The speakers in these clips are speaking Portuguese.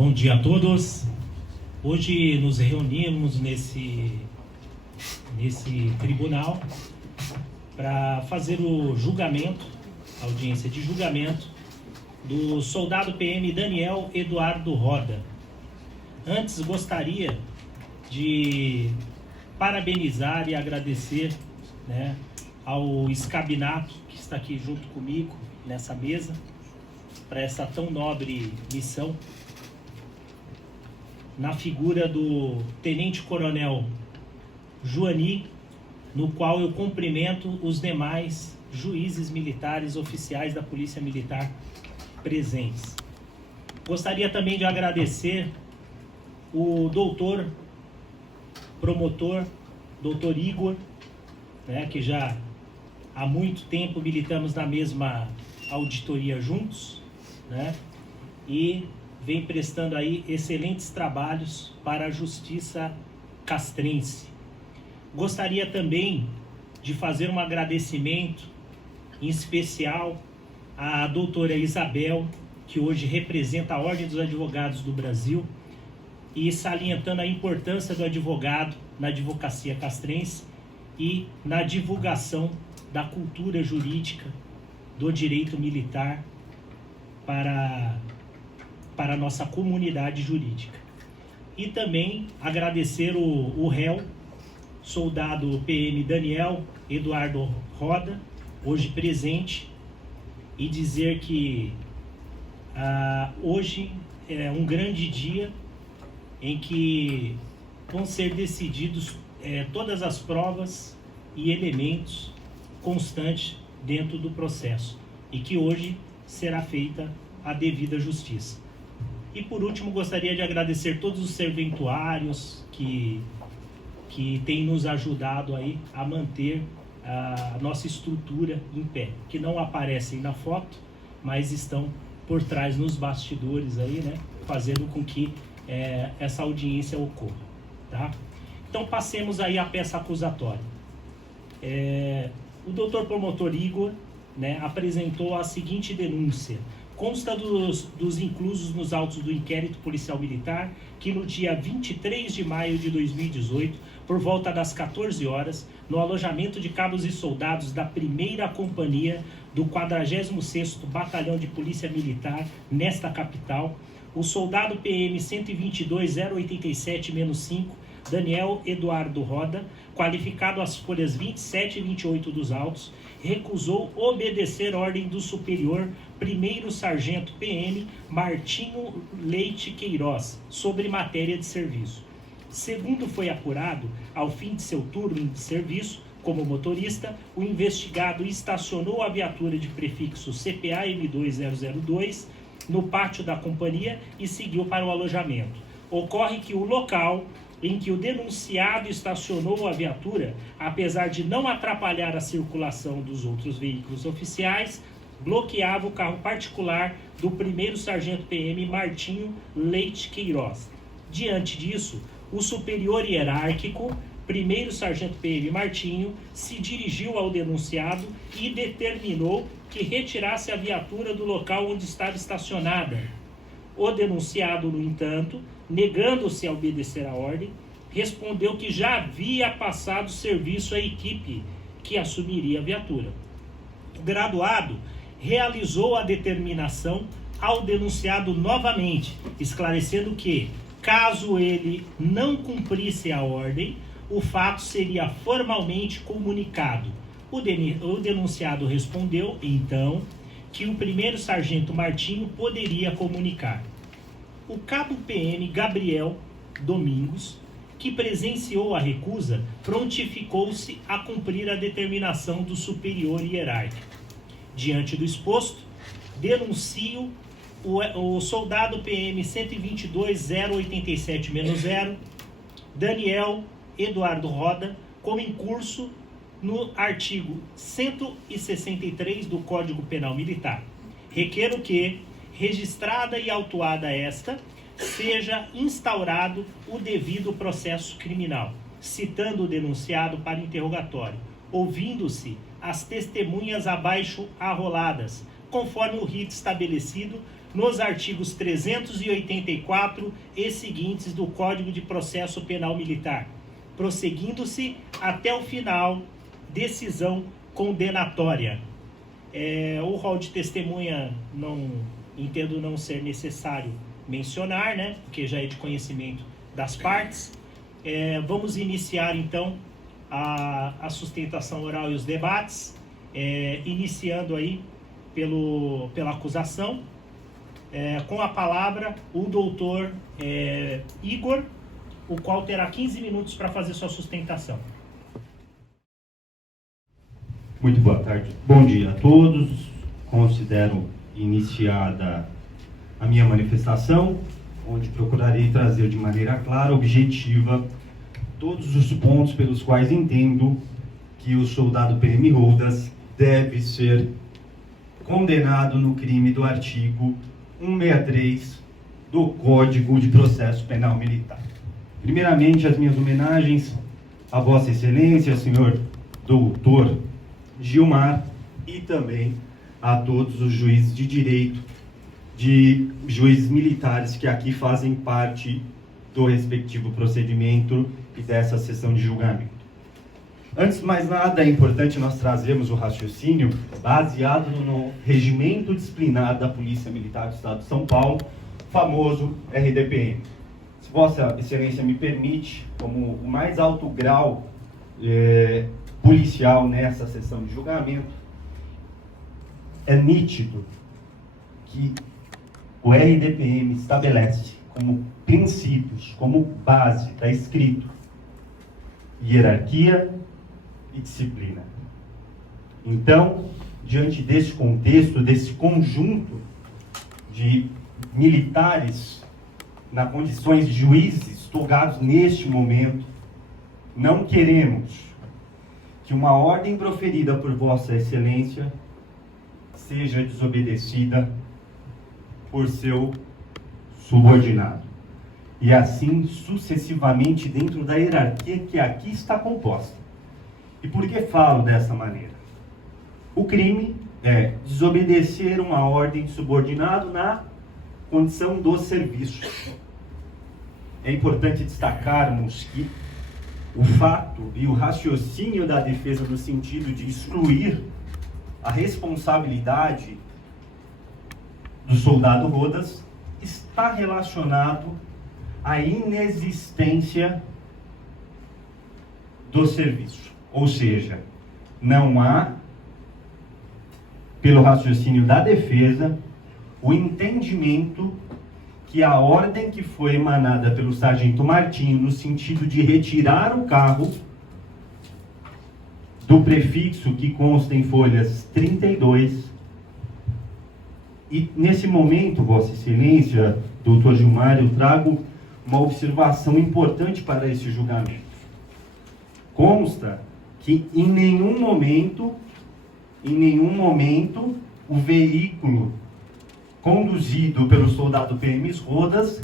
Bom dia a todos. Hoje nos reunimos nesse tribunal para fazer o julgamento, audiência de julgamento, do soldado PM Daniel Eduardo Roda. Antes gostaria de parabenizar e agradecer, ao escabinato que está aqui junto comigo nessa mesa, para essa tão nobre missão, na figura do Tenente Coronel Joani, no qual eu cumprimento os demais juízes militares oficiais da Polícia Militar presentes. Gostaria também de agradecer o doutor promotor, doutor Igor, que já há muito tempo militamos na mesma auditoria juntos, e vem prestando aí excelentes trabalhos para a Justiça castrense. Gostaria também de fazer um agradecimento em especial à doutora Isabel, que hoje representa a Ordem dos Advogados do Brasil, e salientando a importância do advogado na advocacia castrense e na divulgação da cultura jurídica do direito militar para a nossa comunidade jurídica. E também agradecer o réu, soldado PM Daniel Eduardo Roda, hoje presente, e dizer que hoje é um grande dia em que vão ser decididos todas as provas e elementos constantes dentro do processo, e que hoje será feita a devida justiça. E por último, gostaria de agradecer todos os serventuários que têm nos ajudado aí a manter a nossa estrutura em pé, que não aparecem na foto, mas estão por trás nos bastidores aí, fazendo com que essa audiência ocorra, tá? Então passemos aí à peça acusatória. O doutor promotor Igor, apresentou a seguinte denúncia. Consta dos inclusos nos autos do inquérito policial militar que no dia 23 de maio de 2018, por volta das 14 horas, no alojamento de cabos e soldados da 1ª Companhia do 46º Batalhão de Polícia Militar nesta capital, o soldado PM 122-087-5, Daniel Eduardo Roda, qualificado às folhas 27 e 28 dos autos, recusou obedecer ordem do superior primeiro sargento PM Martinho Leite Queiroz sobre matéria de serviço. Segundo foi apurado, ao fim de seu turno de serviço como motorista, o investigado estacionou a viatura de prefixo CPA M2002 no pátio da companhia e seguiu para o alojamento. Ocorre que o local em que o denunciado estacionou a viatura, apesar de não atrapalhar a circulação dos outros veículos oficiais, bloqueava o carro particular do primeiro sargento PM Martinho Leite Queiroz. Diante disso, o superior hierárquico, primeiro sargento PM Martinho, se dirigiu ao denunciado e determinou que retirasse a viatura do local onde estava estacionada. O denunciado, no entanto, negando-se a obedecer a ordem, respondeu que já havia passado serviço à equipe que assumiria a viatura. O graduado realizou a determinação ao denunciado novamente, esclarecendo que, caso ele não cumprisse a ordem, o fato seria formalmente comunicado. O denunciado respondeu, então, que o primeiro sargento Martinho poderia comunicar. O cabo PM Gabriel Domingos, que presenciou a recusa, prontificou-se a cumprir a determinação do superior hierárquico. Diante do exposto, denuncio o soldado PM 122-087-0, Daniel Eduardo Roda, como incurso no artigo 163 do Código Penal Militar. Requero que, registrada e autuada esta, seja instaurado o devido processo criminal, citando o denunciado para interrogatório, ouvindo-se as testemunhas abaixo arroladas, conforme o rito estabelecido nos artigos 384 e seguintes do Código de Processo Penal Militar, prosseguindo-se até o final decisão condenatória. O rol de testemunha entendo não ser necessário mencionar, né, porque já é de conhecimento das partes. Vamos iniciar então a sustentação oral e os debates, iniciando aí pela acusação. Com a palavra o doutor Igor, o qual terá 15 minutos para fazer sua sustentação. Muito boa tarde. Bom dia a todos. Considero iniciada a minha manifestação, onde procurarei trazer de maneira clara, objetiva, todos os pontos pelos quais entendo que o soldado PM Rodas deve ser condenado no crime do artigo 163 do Código de Processo Penal Militar. Primeiramente, as minhas homenagens a Vossa Excelência, senhor doutor Gilmar, e também a todos os juízes de direito, de juízes militares que aqui fazem parte do respectivo procedimento e dessa sessão de julgamento. Antes de mais nada, é importante nós trazermos o raciocínio baseado no Regimento Disciplinar da Polícia Militar do Estado de São Paulo, famoso RDPM. Se Vossa Excelência me permite, como o mais alto grau policial nessa sessão de julgamento, é nítido que o RDPM estabelece como princípios, como base, está escrito, hierarquia e disciplina. Então, diante desse contexto, desse conjunto de militares na condições de juízes togados neste momento, não queremos que uma ordem proferida por Vossa Excelência seja desobedecida por seu subordinado. E assim sucessivamente dentro da hierarquia que aqui está composta. E por que falo dessa maneira? O crime é desobedecer uma ordem de subordinado na condição do serviço. É importante destacarmos que o fato e o raciocínio da defesa no sentido de excluir a responsabilidade do soldado Rodas está relacionado à inexistência do serviço. Ou seja, não há, pelo raciocínio da defesa, o entendimento que a ordem que foi emanada pelo sargento Martinho no sentido de retirar o carro do prefixo que consta em folhas 32. E nesse momento, Vossa Excelência, doutor Gilmar, eu trago uma observação importante para esse julgamento. Consta que em nenhum momento, o veículo conduzido pelo soldado PM Rodas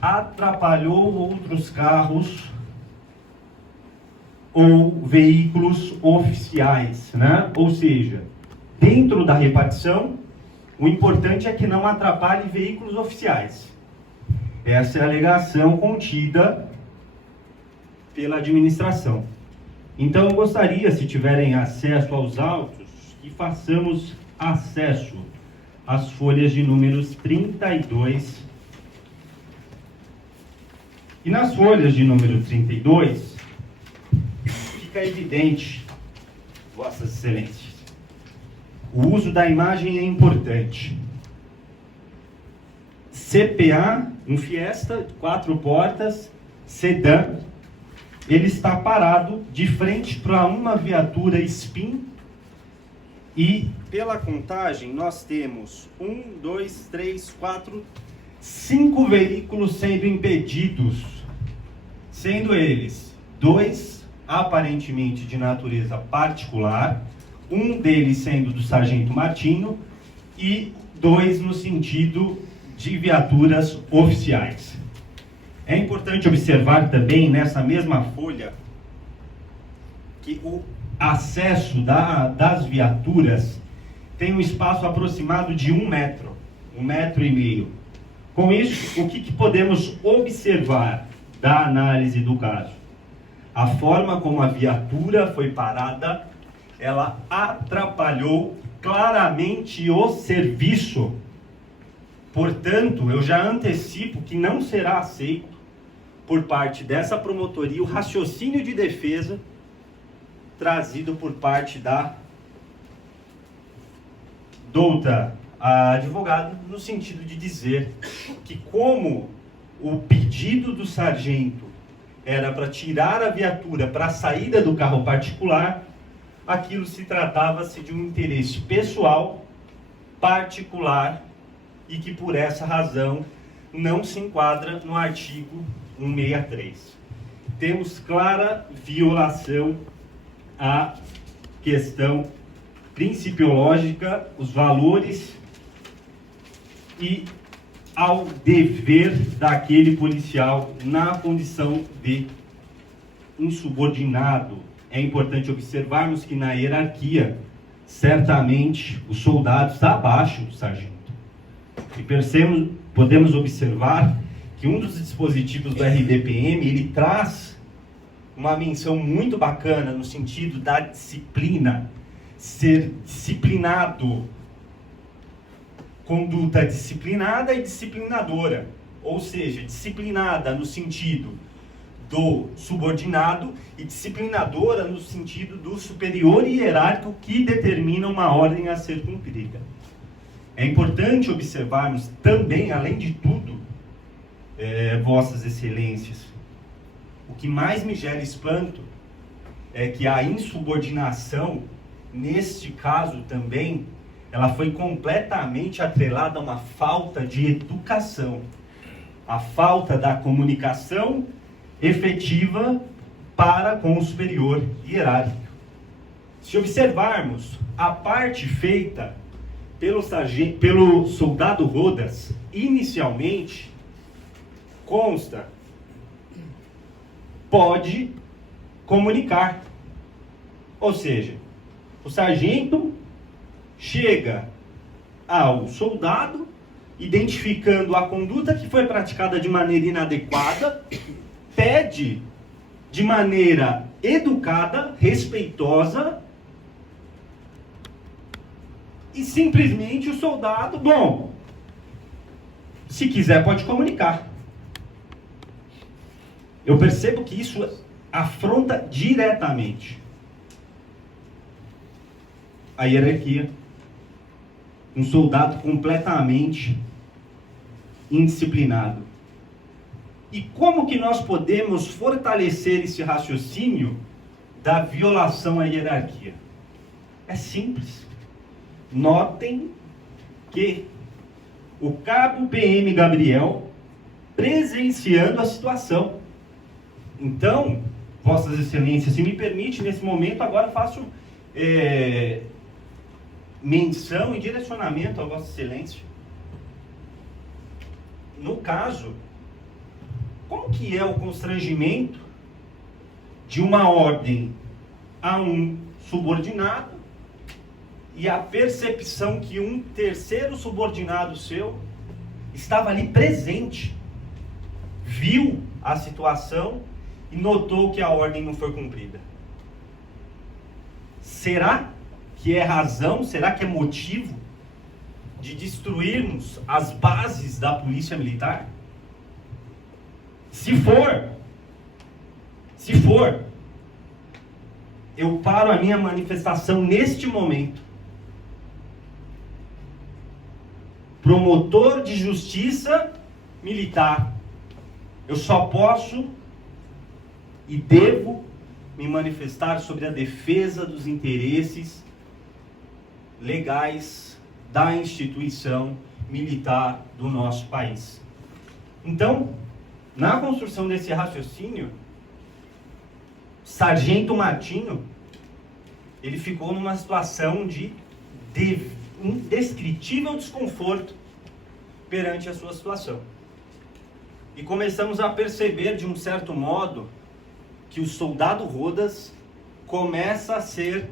atrapalhou outros carros ou veículos oficiais, né? Ou seja, dentro da repartição, o importante é que não atrapalhe veículos oficiais. Essa é a alegação contida pela administração. Então, eu gostaria, se tiverem acesso aos autos, que façamos acesso às folhas de números 32. E nas folhas de número 32, fica evidente, Vossas Excelências, o uso da imagem é importante. CPA, um Fiesta, 4 portas, sedã, ele está parado de frente para uma viatura SPIN e, pela contagem, nós temos 1, 2, 3, 4, 5 veículos sendo impedidos, sendo eles 2 aparentemente de natureza particular, um deles sendo do sargento Martinho e 2 no sentido de viaturas oficiais. É importante observar também nessa mesma folha que o acesso das viaturas tem um espaço aproximado de 1 metro. 1,5 metro. Com isso, o que podemos observar da análise do caso? A forma como a viatura foi parada, ela atrapalhou claramente o serviço. Portanto, eu já antecipo que não será aceito por parte dessa promotoria o raciocínio de defesa trazido por parte da douta advogada, no sentido de dizer que como o pedido do sargento era para tirar a viatura para a saída do carro particular, aquilo se tratava-se de um interesse pessoal, particular, e que por essa razão não se enquadra no artigo 163. Temos clara violação à questão principiológica, os valores e ao dever daquele policial na condição de insubordinado. É importante observarmos que na hierarquia, certamente, o soldado está abaixo do sargento. E podemos observar que um dos dispositivos do RDPM, ele traz uma menção muito bacana no sentido da disciplina, ser disciplinado, conduta disciplinada e disciplinadora, ou seja, disciplinada no sentido do subordinado e disciplinadora no sentido do superior hierárquico que determina uma ordem a ser cumprida. É importante observarmos também, além de tudo, Vossas Excelências, o que mais me gera espanto é que a insubordinação, neste caso também, ela foi completamente atrelada a uma falta de educação, a falta da comunicação efetiva para com o superior hierárquico. Se observarmos a parte feita pelo soldado Rodas, inicialmente, consta, pode comunicar. Ou seja, o sargento chega ao soldado, identificando a conduta que foi praticada de maneira inadequada, pede de maneira educada, respeitosa, e simplesmente o soldado, bom, se quiser pode comunicar. Eu percebo que isso afronta diretamente a hierarquia. Um soldado completamente indisciplinado. E como que nós podemos fortalecer esse raciocínio da violação à hierarquia? É simples. Notem que o cabo PM Gabriel presenciando a situação. Então, Vossas Excelências, se me permite, nesse momento, agora faço menção e direcionamento a Vossa Excelência. No caso, como que é o constrangimento de uma ordem a um subordinado e a percepção que um terceiro subordinado seu estava ali presente, viu a situação e notou que a ordem não foi cumprida? Será que é razão, será que é motivo de destruirmos as bases da Polícia Militar? Se for, eu paro a minha manifestação neste momento. Promotor de Justiça Militar, eu só posso e devo me manifestar sobre a defesa dos interesses legais da instituição militar do nosso país. Então, na construção desse raciocínio, Sargento Martinho, ele ficou numa situação de indescritível desconforto perante a sua situação. E começamos a perceber, de um certo modo, que o soldado Rodas começa a ser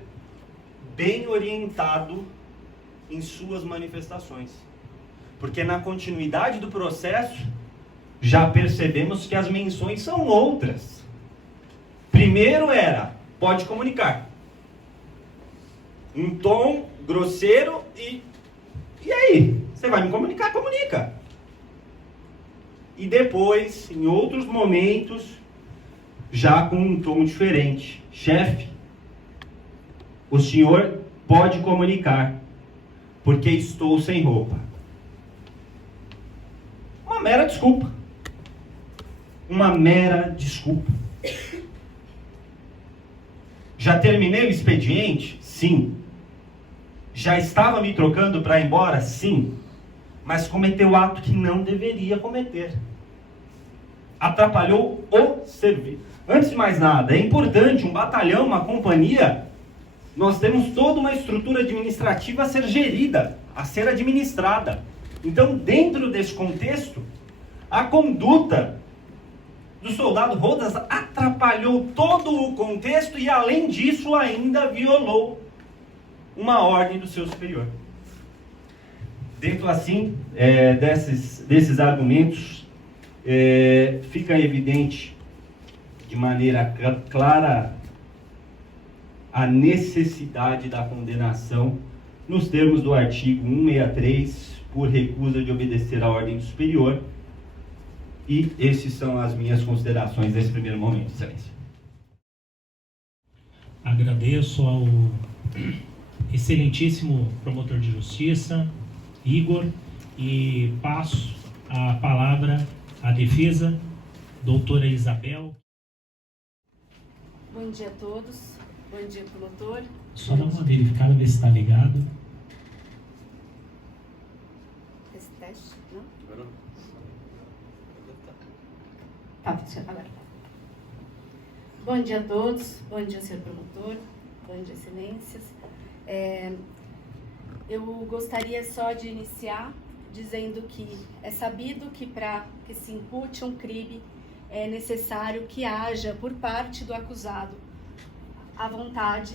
bem orientado em suas manifestações. Porque na continuidade do processo, já percebemos que as menções são outras. Primeiro era, pode comunicar. Um tom grosseiro e aí? Você vai me comunicar? Comunica. E depois, em outros momentos, já com um tom diferente. Chefe, o senhor pode comunicar, porque estou sem roupa. Uma mera desculpa. Uma mera desculpa. Já terminei o expediente? Sim. Já estava me trocando para ir embora? Sim. Mas cometeu ato que não deveria cometer. Atrapalhou o serviço. Antes de mais nada, é importante, um batalhão, uma companhia, nós temos toda uma estrutura administrativa a ser gerida, a ser administrada. Então, dentro desse contexto, a conduta do soldado Rodas atrapalhou todo o contexto e, além disso, ainda violou uma ordem do seu superior. Dentro, assim, desses argumentos, fica evidente de maneira clara a necessidade da condenação nos termos do artigo 163 por recusa de obedecer à ordem do superior. E essas são as minhas considerações nesse primeiro momento, Excelência. Agradeço ao excelentíssimo promotor de justiça, Igor, e passo a palavra à defesa, doutora Isabel. Bom dia a todos, bom dia, promotor. Só dá uma verificada, ver se está ligado. Esse teste, não? Tá, agora. Bom dia a todos, bom dia, senhor promotor, bom dia, excelências. Eu gostaria só de iniciar dizendo que é sabido que para que se impute um crime é necessário que haja por parte do acusado a vontade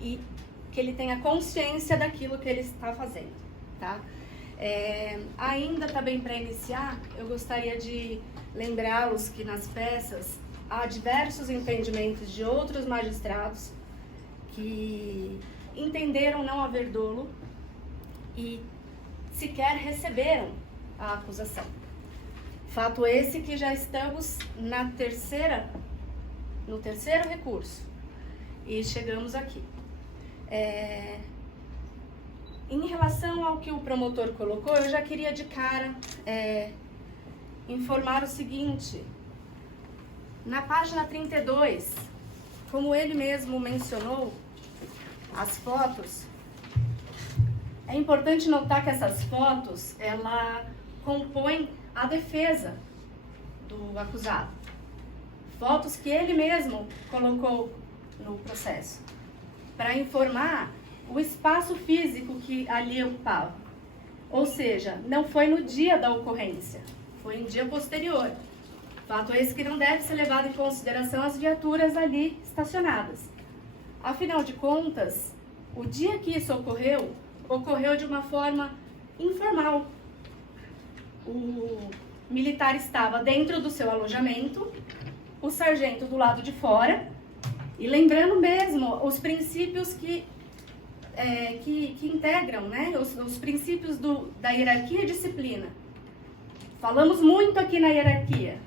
e que ele tenha consciência daquilo que ele está fazendo, tá? Ainda também para iniciar, eu gostaria de lembrá-los que nas peças há diversos entendimentos de outros magistrados que entenderam não haver dolo e sequer receberam a acusação. Fato esse que já estamos no terceiro recurso e chegamos aqui. Em relação ao que o promotor colocou, eu já queria de cara informar o seguinte: na página 32, como ele mesmo mencionou, as fotos, é importante notar que essas fotos, ela compõem a defesa do acusado. Fotos que ele mesmo colocou no processo, para informar o espaço físico que ali ocupava. Ou seja, não foi no dia da ocorrência, foi em dia posterior. Fato esse que não deve ser levado em consideração as viaturas ali estacionadas. Afinal de contas, o dia que isso ocorreu de uma forma informal. O militar estava dentro do seu alojamento, o sargento do lado de fora, e lembrando mesmo os princípios que integram, né, os princípios da hierarquia e disciplina. Falamos muito aqui na hierarquia,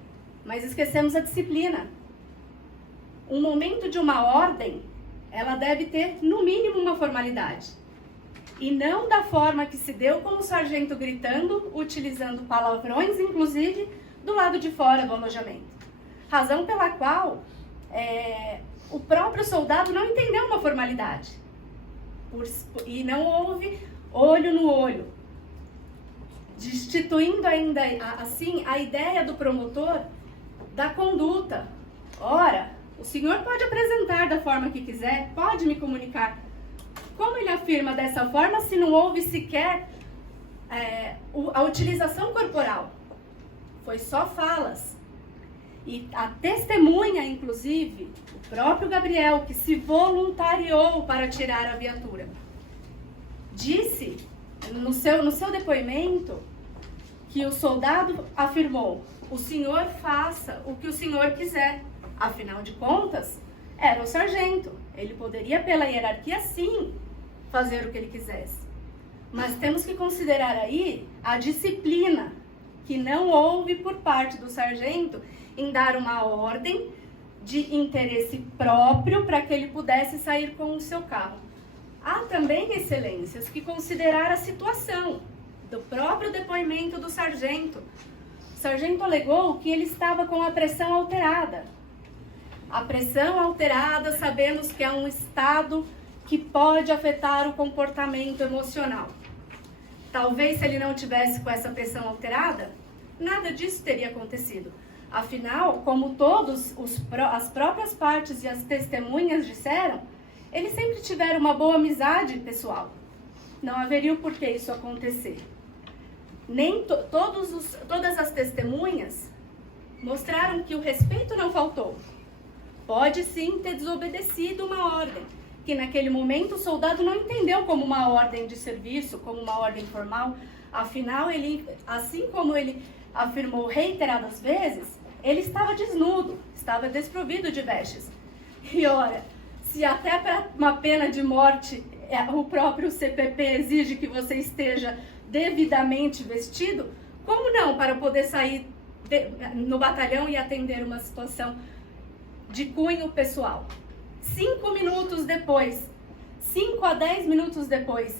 mas esquecemos a disciplina. Um momento de uma ordem, ela deve ter, no mínimo, uma formalidade. E não da forma que se deu com o sargento gritando, utilizando palavrões, inclusive, do lado de fora do alojamento. Razão pela qual o próprio soldado não entendeu uma formalidade. E não houve olho no olho. Destituindo ainda, assim, a ideia do promotor da conduta. Ora, o senhor pode apresentar da forma que quiser, pode me comunicar. Como ele afirma dessa forma se não houve sequer a utilização corporal? Foi só falas. E a testemunha, inclusive, o próprio Gabriel, que se voluntariou para tirar a viatura, disse, no seu depoimento, que o soldado afirmou: o senhor faça o que o senhor quiser. Afinal de contas, era o sargento. Ele poderia, pela hierarquia, sim, fazer o que ele quisesse. Mas temos que considerar aí a disciplina que não houve por parte do sargento em dar uma ordem de interesse próprio para que ele pudesse sair com o seu carro. Há também, excelências, que considerar a situação do próprio depoimento do sargento. O sargento alegou que ele estava com a pressão alterada. A pressão alterada, sabemos que é um estado que pode afetar o comportamento emocional. Talvez se ele não tivesse com essa pressão alterada, nada disso teria acontecido. Afinal, como as próprias partes e as testemunhas disseram, eles sempre tiveram uma boa amizade pessoal. Não haveria o porquê isso acontecer. Nem todas as testemunhas mostraram que o respeito não faltou. Pode sim ter desobedecido uma ordem, que naquele momento o soldado não entendeu como uma ordem de serviço, como uma ordem formal. Afinal, assim como ele afirmou reiteradas vezes, ele estava desnudo, estava desprovido de vestes. E ora, se até para uma pena de morte o próprio CPP exige que você esteja devidamente vestido, como não para poder sair no batalhão e atender uma situação de cunho pessoal? 5 minutos depois, 5 a 10 minutos depois,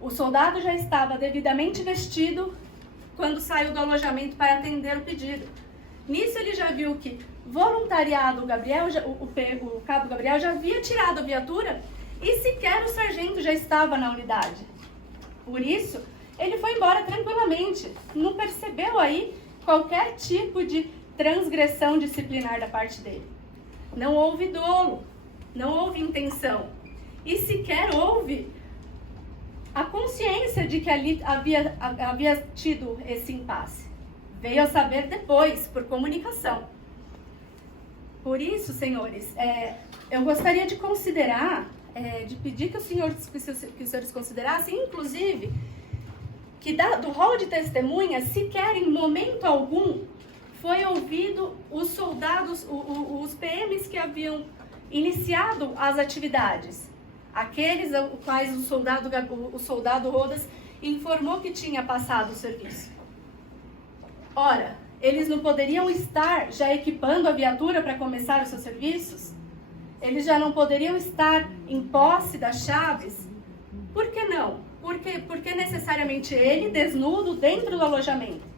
o soldado já estava devidamente vestido quando saiu do alojamento para atender o pedido. Nisso ele já viu que voluntariado, o cabo Gabriel já havia tirado a viatura e sequer o sargento já estava na unidade. Por isso, ele foi embora tranquilamente, não percebeu aí qualquer tipo de transgressão disciplinar da parte dele. Não houve dolo, não houve intenção e sequer houve a consciência de que ali havia tido esse impasse. Veio a saber depois, por comunicação. Por isso, senhores, eu gostaria de considerar, de pedir que os senhores considerassem, inclusive, que do rol de testemunhas, sequer em momento algum, foi ouvido os soldados, os PMs que haviam iniciado as atividades. Aqueles aos quais o soldado Rodas informou que tinha passado o serviço. Ora, eles não poderiam estar já equipando a viatura para começar os seus serviços? Eles já não poderiam estar em posse das chaves? Por que não? Porque necessariamente ele, desnudo, dentro do alojamento?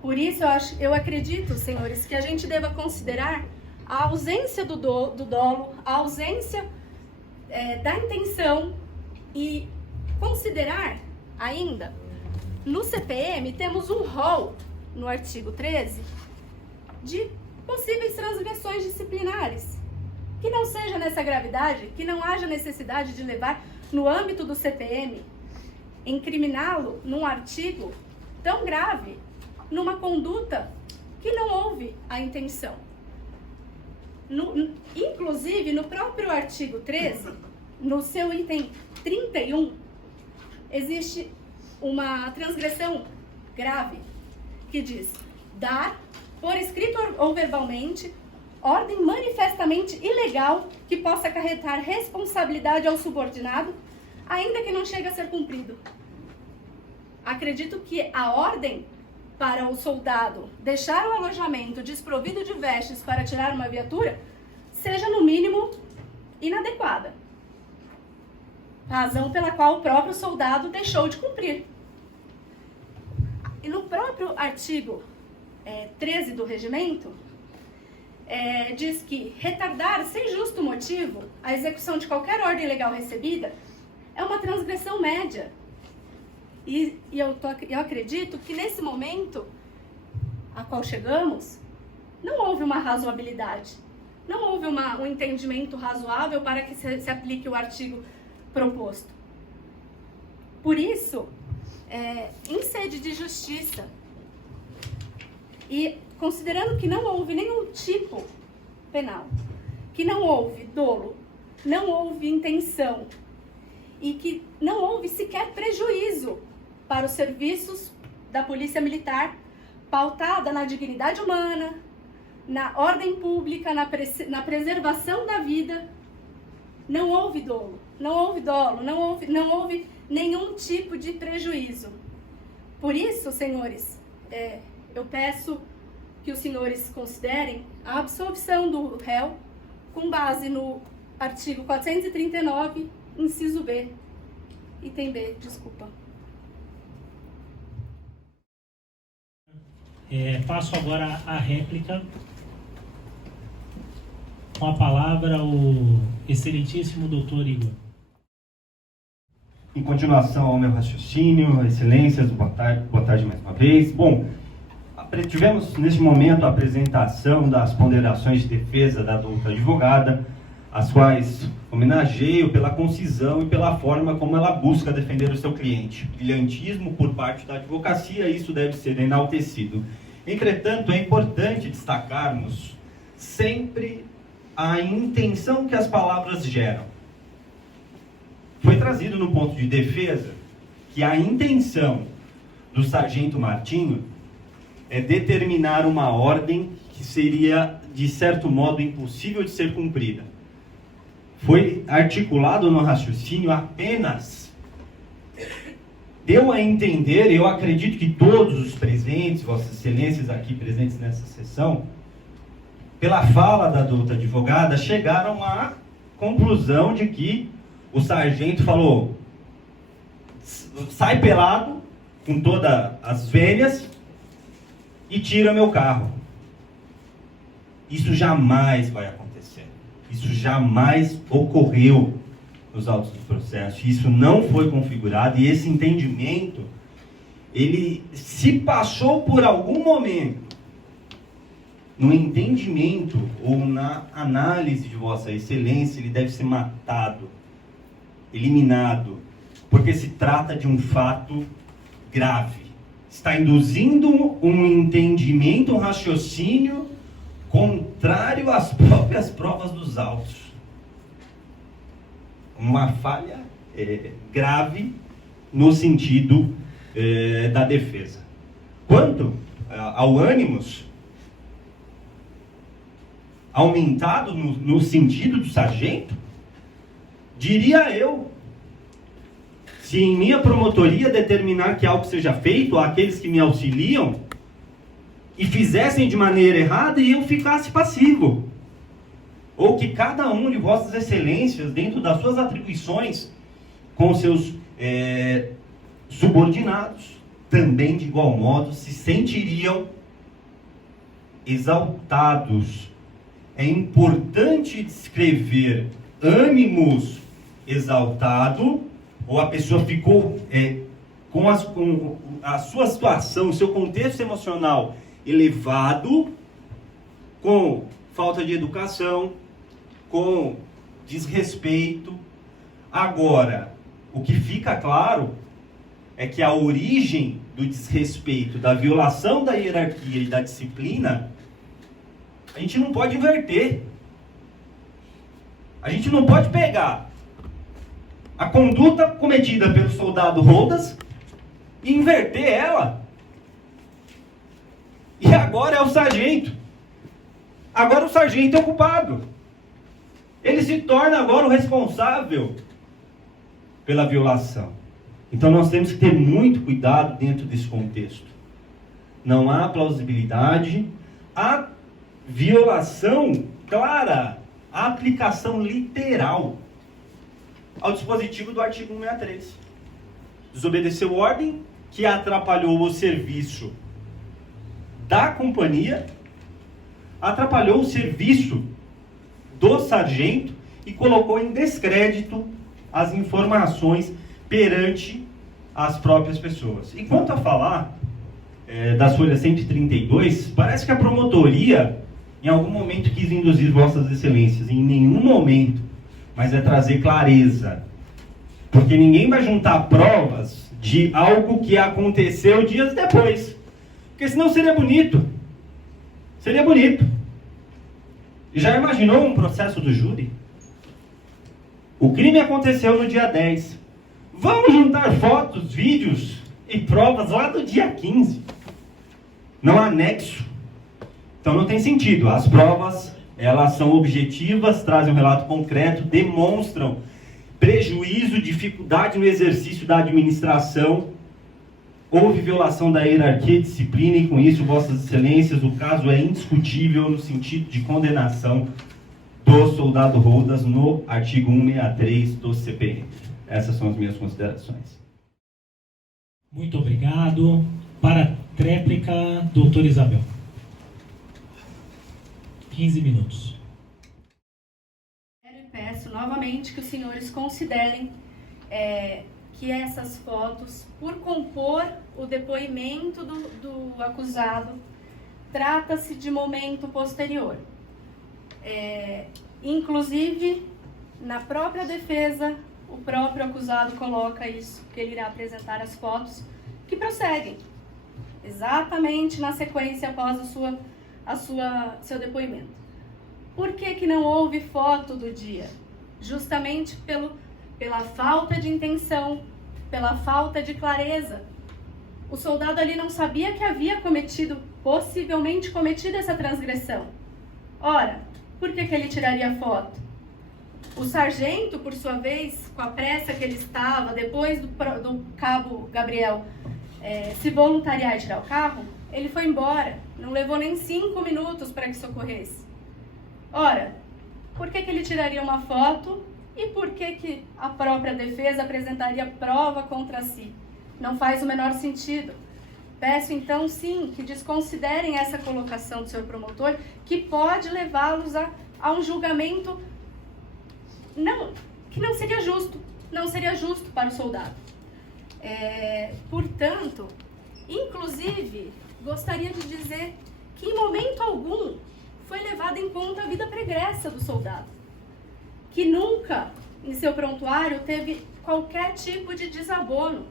Por isso, eu acredito, senhores, que a gente deva considerar a ausência do dolo, a ausência da intenção e considerar ainda, no CPM, temos um rol, no artigo 13, de possíveis transgressões disciplinares. Que não seja nessa gravidade, que não haja necessidade de levar no âmbito do CPM, incriminá-lo num artigo tão grave, numa conduta que não houve a intenção. Inclusive, no próprio artigo 13, no seu item 31, existe uma transgressão grave, que diz: dar, por escrito ou verbalmente, ordem manifestamente ilegal que possa acarretar responsabilidade ao subordinado, ainda que não chegue a ser cumprido. Acredito que a ordem para o soldado deixar o alojamento desprovido de vestes para tirar uma viatura seja, no mínimo, inadequada. Razão pela qual o próprio soldado deixou de cumprir. E no próprio artigo 13 do regimento, diz que retardar sem justo motivo a execução de qualquer ordem legal recebida é uma transgressão média. E eu acredito que nesse momento a qual chegamos, não houve uma razoabilidade, não houve um entendimento razoável para que se aplique o artigo proposto. Por isso, em sede de justiça, e considerando que não houve nenhum tipo penal, que não houve dolo, não houve intenção, e que não houve sequer prejuízo para os serviços da Polícia Militar, pautada na dignidade humana, na ordem pública, na preservação da vida. Não houve dolo, não houve nenhum tipo de prejuízo. Por isso, senhores, eu peço que os senhores considerem a absolvição do réu com base no artigo 439, inciso B, item B, desculpa. Passo agora a réplica. Com a palavra, o excelentíssimo doutor Igor. Em continuação ao meu raciocínio, excelências, boa tarde mais uma vez. Bom, tivemos neste momento a apresentação das ponderações de defesa da doutora advogada, as quais homenageio pela concisão e pela forma como ela busca defender o seu cliente. Brilhantismo por parte da advocacia, isso deve ser enaltecido. Entretanto, é importante destacarmos sempre a intenção que as palavras geram. Foi trazido no ponto de defesa que a intenção do sargento Martinho é determinar uma ordem que seria, de certo modo, impossível de ser cumprida. Foi articulado no raciocínio apenas, deu a entender, eu acredito que todos os presentes, vossas excelências aqui presentes nessa sessão, pela fala da doutora advogada, chegaram à conclusão de que o sargento falou: sai pelado, com todas as vênias, e tira meu carro. Isso jamais vai acontecer. Isso jamais ocorreu nos autos do processo. Isso não foi configurado, e esse entendimento, ele se passou por algum momento no entendimento ou na análise de Vossa Excelência, ele deve ser matado, eliminado, porque se trata de um fato grave. Está induzindo um entendimento, um raciocínio contrário às próprias provas dos autos. Uma falha grave no sentido da defesa. Quanto ao ânimos, aumentado no sentido do sargento, diria eu, se em minha promotoria determinar que algo seja feito, aqueles que me auxiliam, e fizessem de maneira errada, e eu ficasse passivo. Ou que cada um de vossas excelências, dentro das suas atribuições, com seus subordinados, também de igual modo se sentiriam exaltados. É importante descrever ânimos exaltado, ou a pessoa ficou com a sua situação, o seu contexto emocional elevado, com falta de educação, com desrespeito. Agora, o que fica claro é que a origem do desrespeito, da violação da hierarquia e da disciplina, a gente não pode inverter. A gente não pode pegar a conduta cometida pelo soldado Rodas e inverter ela. E agora é o sargento. Agora o sargento é o culpado. Ele se torna agora o responsável pela violação. Então nós temos que ter muito cuidado dentro desse contexto. Não há plausibilidade, há violação clara, a aplicação literal ao dispositivo do artigo 163. Desobedeceu ordem que atrapalhou o serviço da companhia, atrapalhou o serviço do sargento e colocou em descrédito as informações perante as próprias pessoas. E quanto a falar das folhas 132, parece que a promotoria em algum momento quis induzir vossas excelências, em nenhum momento, mas é trazer clareza, porque ninguém vai juntar provas de algo que aconteceu dias depois, porque senão seria bonito. Seria bonito. Já imaginou um processo do júri? O crime aconteceu no dia 10, Vamos juntar fotos, vídeos e provas lá do dia 15. Não há nexo. Então não tem sentido. As provas, elas são objetivas, trazem um relato concreto, demonstram prejuízo, dificuldade no exercício da administração. Houve violação da hierarquia e disciplina e com isso, vossas excelências, o caso é indiscutível no sentido de condenação do soldado Rodas no artigo 163 do CPM. Essas são as minhas considerações. Muito obrigado. Para a tréplica, doutora Isabel. 15 minutos. Eu peço novamente que os senhores considerem que essas fotos, por compor o depoimento do acusado, trata-se de momento posterior. Inclusive, na própria defesa, o próprio acusado coloca isso, que ele irá apresentar as fotos que prosseguem exatamente na sequência após seu depoimento. Por que não houve foto do dia? Justamente pela falta de intenção, pela falta de clareza. O soldado ali não sabia que havia possivelmente cometido essa transgressão. Ora, por que ele tiraria foto? O sargento, por sua vez, com a pressa que ele estava, depois do cabo Gabriel se voluntariar e tirar o carro, ele foi embora. Não levou nem 5 minutos para que socorresse. Ora, por que ele tiraria uma foto e por que a própria defesa apresentaria prova contra si? Não faz o menor sentido. Peço então, sim, que desconsiderem essa colocação do senhor promotor, que pode levá-los a um julgamento que não seria justo para o soldado. Portanto, inclusive, gostaria de dizer que em momento algum foi levada em conta a vida pregressa do soldado, que nunca em seu prontuário teve qualquer tipo de desabono.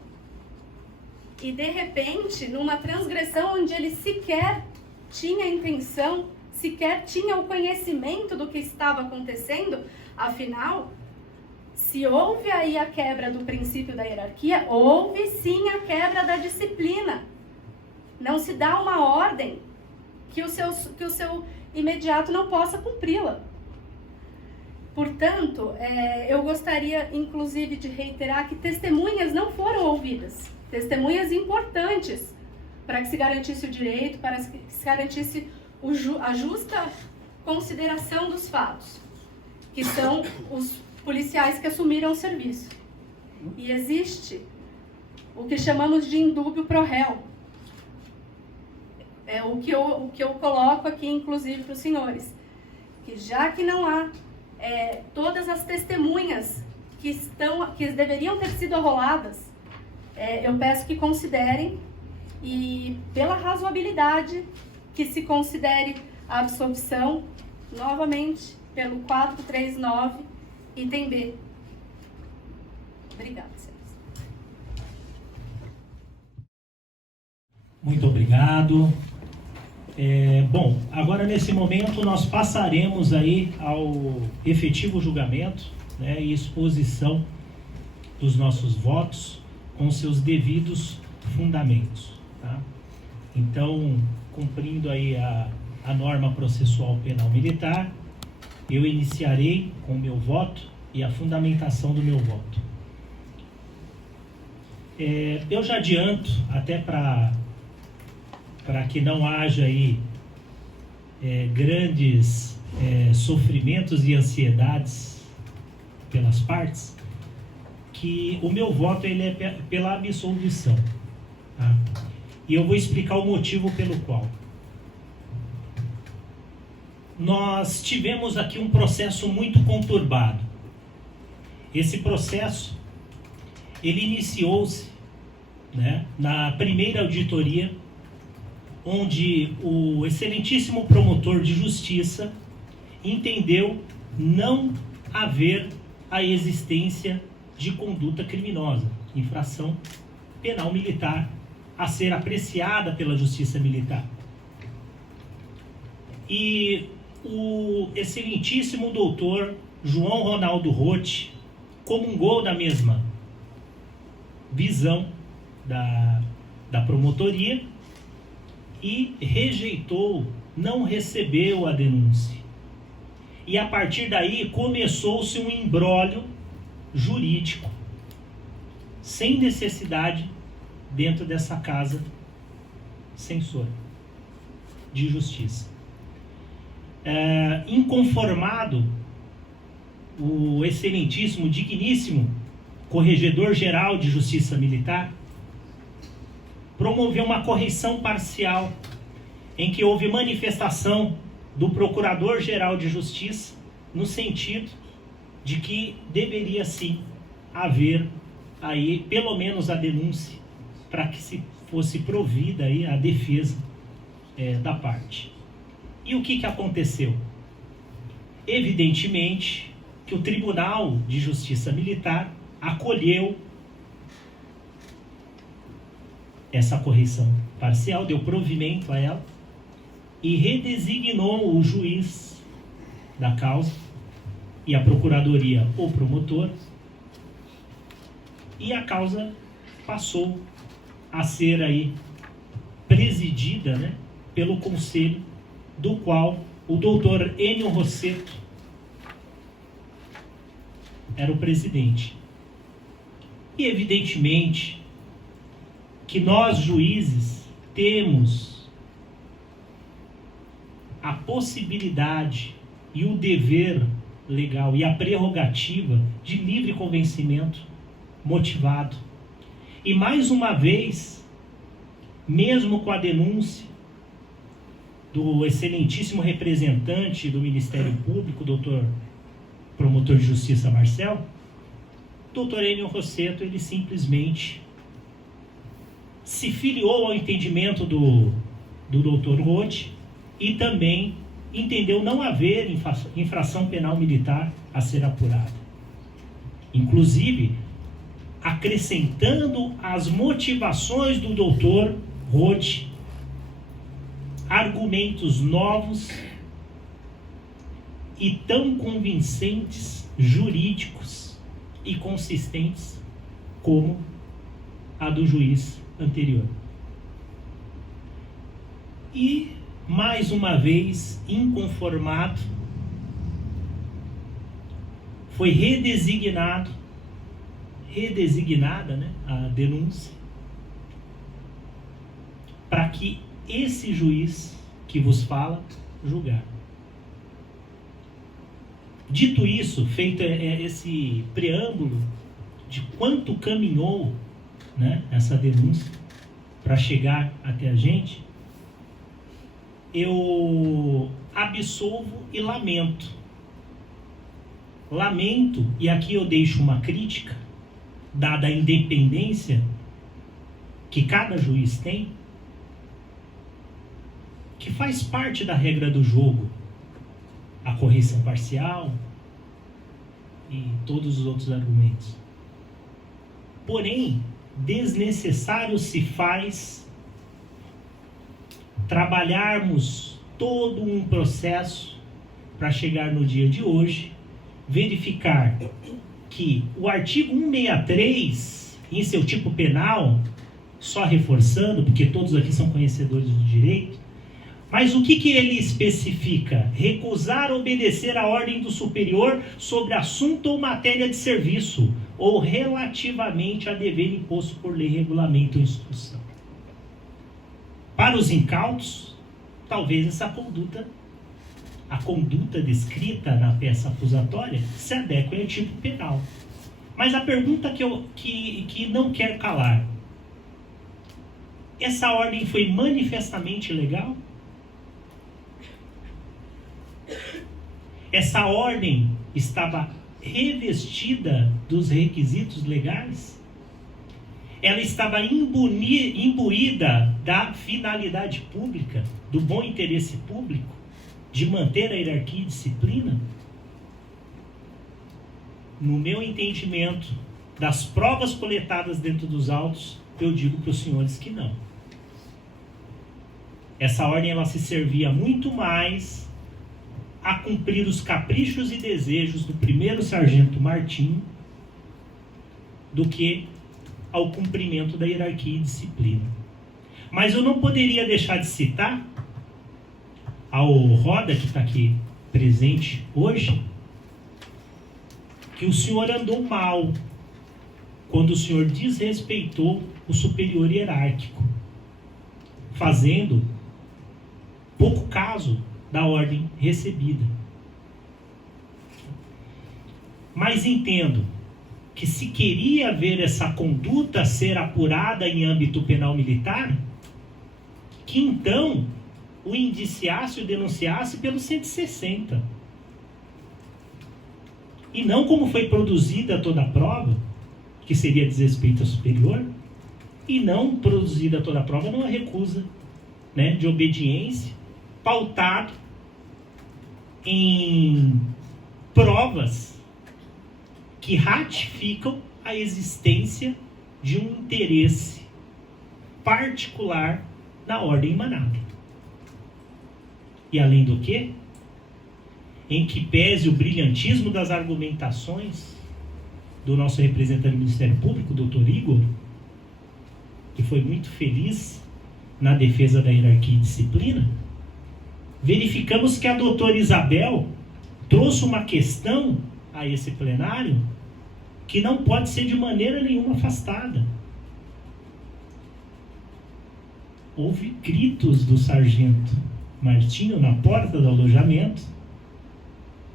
E de repente, numa transgressão onde ele sequer tinha intenção, sequer tinha o conhecimento do que estava acontecendo, afinal, se houve aí a quebra do princípio da hierarquia, houve sim a quebra da disciplina. Não se dá uma ordem que o seu imediato não possa cumpri-la. Portanto, eu gostaria inclusive de reiterar que testemunhas não foram ouvidas. Testemunhas importantes para que se garantisse o direito, para que se garantisse a justa consideração dos fatos, que são os policiais que assumiram o serviço. E existe o que chamamos de indúbio pro réu. É o que eu coloco aqui, inclusive, para os senhores. Que já que não há todas as testemunhas que deveriam ter sido arroladas, eu peço que considerem, e pela razoabilidade, que se considere a absolvição, novamente, pelo 439, item B. Obrigada, senhores. Muito obrigado. Bom, agora nesse momento nós passaremos aí ao efetivo julgamento, né, e exposição dos nossos votos com seus devidos fundamentos. Tá? Então, cumprindo aí a norma processual penal militar, eu iniciarei com o meu voto e a fundamentação do meu voto. Eu já adianto, até para que não haja aí grandes sofrimentos e ansiedades pelas partes, que o meu voto ele é pela absolvição. Tá? E eu vou explicar o motivo pelo qual. Nós tivemos aqui um processo muito conturbado. Esse processo, ele iniciou-se, né, na primeira auditoria, onde o excelentíssimo promotor de justiça entendeu não haver a existência de conduta criminosa, infração penal militar, a ser apreciada pela justiça militar. E o excelentíssimo doutor João Ronaldo Rotti comungou da mesma. visão da promotoria e rejeitou, não recebeu a denúncia. E a partir daí começou-se um imbróglio jurídico, sem necessidade, dentro dessa casa censora de justiça. Inconformado, o excelentíssimo, digníssimo Corregedor-Geral de Justiça Militar promoveu uma correição parcial em que houve manifestação do Procurador-Geral de Justiça no sentido de que deveria sim haver aí pelo menos a denúncia para que se fosse provida aí a defesa da parte. E o que aconteceu? Evidentemente que o Tribunal de Justiça Militar acolheu essa correção parcial, deu provimento a ela e redesignou o juiz da causa e a procuradoria ou promotor, e a causa passou a ser aí presidida, né, pelo conselho do qual o doutor Enio Rossetto era o presidente. E evidentemente que nós juízes temos a possibilidade e o dever legal e a prerrogativa de livre convencimento motivado. E mais uma vez, mesmo com a denúncia do excelentíssimo representante do Ministério Público, doutor promotor de justiça Marcel, doutor Enio Rossetto, ele simplesmente se filiou ao entendimento do doutor Roth e também entendeu não haver infração penal militar a ser apurada. Inclusive, acrescentando as motivações do doutor Roth, argumentos novos e tão convincentes, jurídicos e consistentes como a do juiz anterior. E, mais uma vez, inconformado, foi redesignada, né, a denúncia, para que esse juiz que vos fala julgar. Dito isso, feito esse preâmbulo de quanto caminhou, né, essa denúncia para chegar até a gente, eu absolvo e lamento. Lamento, e aqui eu deixo uma crítica, dada a independência que cada juiz tem, que faz parte da regra do jogo, a correção parcial e todos os outros argumentos. Porém, desnecessário se faz trabalharmos todo um processo para chegar no dia de hoje, verificar que o artigo 163, em seu tipo penal, só reforçando, porque todos aqui são conhecedores do direito, mas o que ele especifica? Recusar obedecer à ordem do superior sobre assunto ou matéria de serviço, ou relativamente a dever imposto por lei, regulamento ou instrução. Para os incautos, talvez essa conduta, a conduta descrita na peça acusatória, se adeque ao tipo penal. Mas a pergunta que não quer calar: essa ordem foi manifestamente legal? Essa ordem estava revestida dos requisitos legais? Ela estava imbuída da finalidade pública, do bom interesse público, de manter a hierarquia e disciplina? No meu entendimento, das provas coletadas dentro dos autos, eu digo para os senhores que não. Essa ordem ela se servia muito mais a cumprir os caprichos e desejos do primeiro sargento Martim do que ao cumprimento da hierarquia e disciplina. Mas eu não poderia deixar de citar ao Roda, que está aqui presente hoje, que o senhor andou mal quando o senhor desrespeitou o superior hierárquico, fazendo pouco caso da ordem recebida. Mas entendo que se queria ver essa conduta ser apurada em âmbito penal militar, que então o indiciasse e o denunciasse pelo 160. E não como foi produzida toda a prova, que seria desrespeito ao superior, e não produzida toda a prova numa recusa, né, de obediência, pautado em provas que ratificam a existência de um interesse particular na ordem emanada. E além do que, em que pese o brilhantismo das argumentações do nosso representante do Ministério Público, o Dr. Igor, que foi muito feliz na defesa da hierarquia e disciplina, verificamos que a doutora Isabel trouxe uma questão a esse plenário que não pode ser de maneira nenhuma afastada. Houve gritos do sargento Martinho na porta do alojamento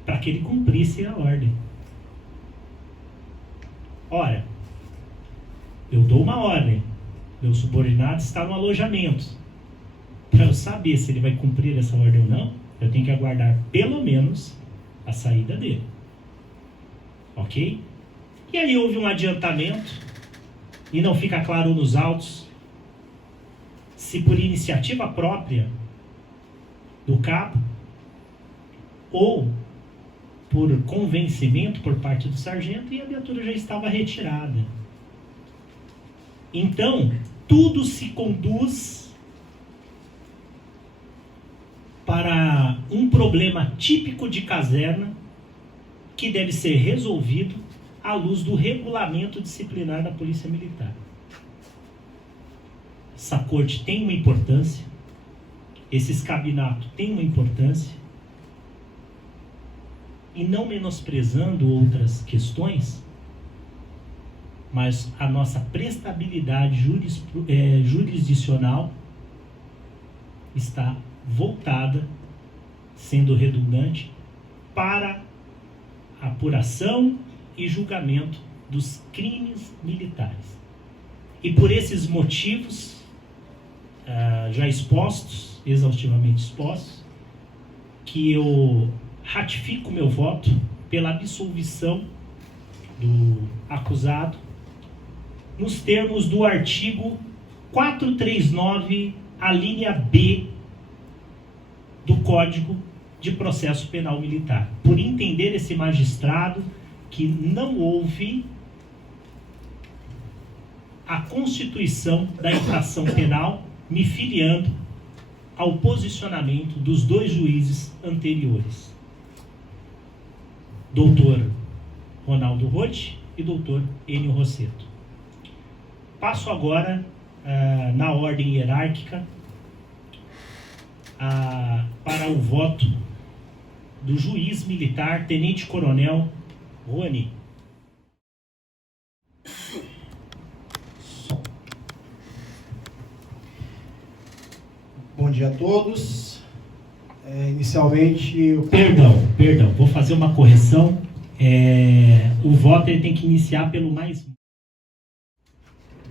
para que ele cumprisse a ordem. Ora, eu dou uma ordem, meu subordinado está no alojamento. Para eu saber se ele vai cumprir essa ordem ou não, eu tenho que aguardar pelo menos a saída dele. Ok? E aí houve um adiantamento, e não fica claro nos autos se por iniciativa própria do cabo ou por convencimento por parte do sargento, e a viatura já estava retirada. Então, tudo se conduz para um problema típico de caserna que deve ser resolvido à luz do regulamento disciplinar da Polícia Militar. Essa corte tem uma importância, esse escabinato tem uma importância, e não menosprezando outras questões, mas a nossa prestabilidade jurisdicional está voltada, sendo redundante, para a apuração e julgamento dos crimes militares. E por esses motivos, já expostos, exaustivamente expostos, que eu ratifico meu voto pela absolvição do acusado nos termos do artigo 439, a linha B do Código de Processo Penal Militar, por entender esse magistrado que não houve a constituição da infração penal, me filiando ao posicionamento dos dois juízes anteriores, doutor Ronaldo Rotti e doutor Enio Rosseto. Passo agora, na ordem hierárquica, para o voto do juiz militar, tenente-coronel Rony. Bom dia a todos. Inicialmente... Perdão, vou fazer uma correção. O voto ele tem que iniciar pelo mais...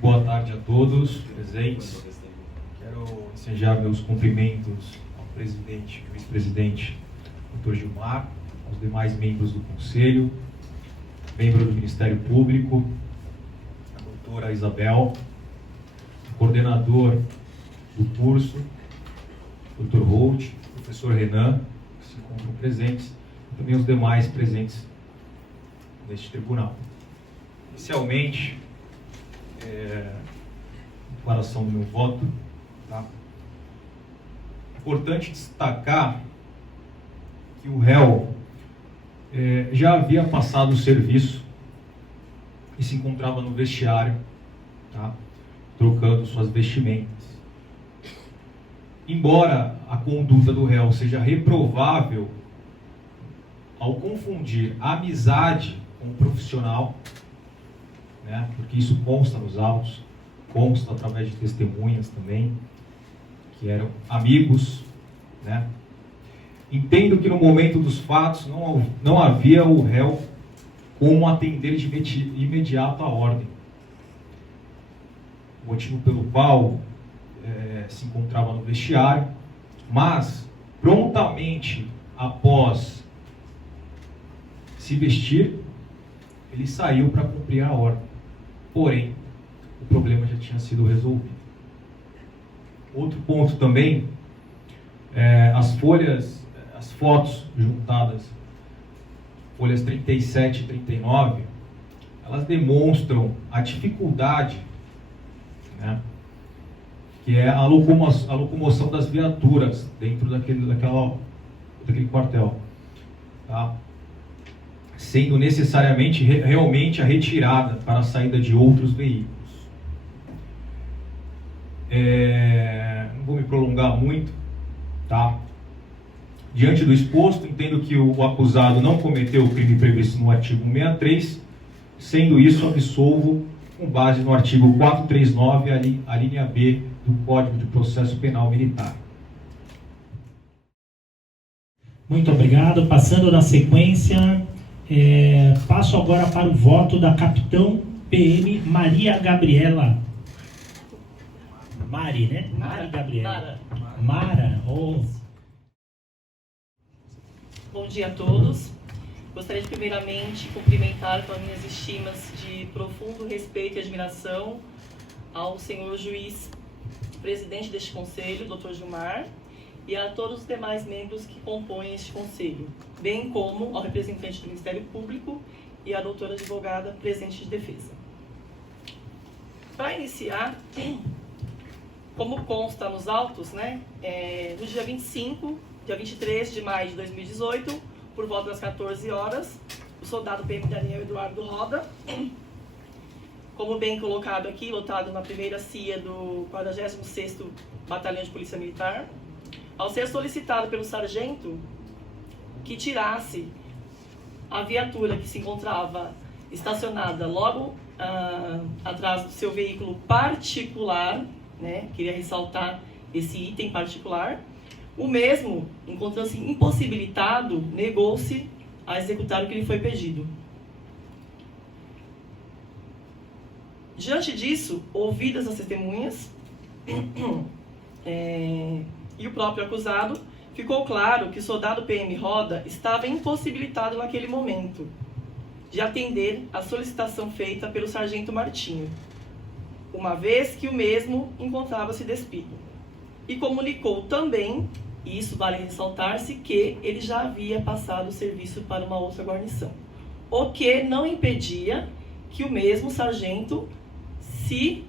Boa tarde a todos presentes. Quero ensejar meus cumprimentos ao presidente e vice-presidente, Dr. Gilmar, aos demais membros do Conselho, membro do Ministério Público, a doutora Isabel, o coordenador do curso, Dr. Holt, o professor Renan, que se encontram presentes, e também os demais presentes neste tribunal. Inicialmente, declaração do meu voto, tá? Importante destacar que o réu já havia passado o serviço e se encontrava no vestiário tá? Trocando suas vestimentas. Embora a conduta do réu seja reprovável ao confundir amizade com profissional, né? Porque isso consta nos autos, consta através de testemunhas também, que eram amigos, né? Entendo que no momento dos fatos não havia o réu como atender de imediato à ordem, motivo pelo qual se encontrava no vestiário, mas prontamente após se vestir, ele saiu para cumprir a ordem. Porém, o problema já tinha sido resolvido. Outro ponto também, as fotos juntadas, folhas 37 e 39, elas demonstram a dificuldade, né, que é a locomoção das viaturas dentro daquele quartel, tá? Sendo necessariamente realmente a retirada para a saída de outros veículos. Não vou me prolongar muito, tá? Diante do exposto, entendo que o acusado não cometeu o crime previsto no artigo 163, sendo isso, absolvo com base no artigo 439, a linha B do Código de Processo Penal Militar. Muito obrigado. Passando na sequência, passo agora para o voto da capitão PM Maria Gabriela. Mari, né? Mari Gabriela. Mara. Oh. Bom dia a todos. Gostaria de primeiramente cumprimentar com as minhas estimas de profundo respeito e admiração ao senhor juiz presidente deste conselho, Dr. Gilmar, e a todos os demais membros que compõem este conselho, bem como ao representante do Ministério Público e à doutora advogada presente de defesa. Para iniciar, como consta nos autos, né, no dia 23 de maio de 2018, por volta das 14 horas, o soldado PM Daniel Eduardo Roda, como bem colocado aqui, lotado na primeira CIA do 46º Batalhão de Polícia Militar, ao ser solicitado pelo sargento que tirasse a viatura que se encontrava estacionada logo atrás do seu veículo particular, né, queria ressaltar esse item particular, o mesmo, encontrando-se impossibilitado, negou-se a executar o que lhe foi pedido. Diante disso, ouvidas as testemunhas e o próprio acusado, ficou claro que o soldado PM Roda estava impossibilitado naquele momento de atender a solicitação feita pelo sargento Martinho, uma vez que o mesmo encontrava-se despido. E comunicou também, e isso vale ressaltar-se, que ele já havia passado o serviço para uma outra guarnição, o que não impedia que o mesmo sargento se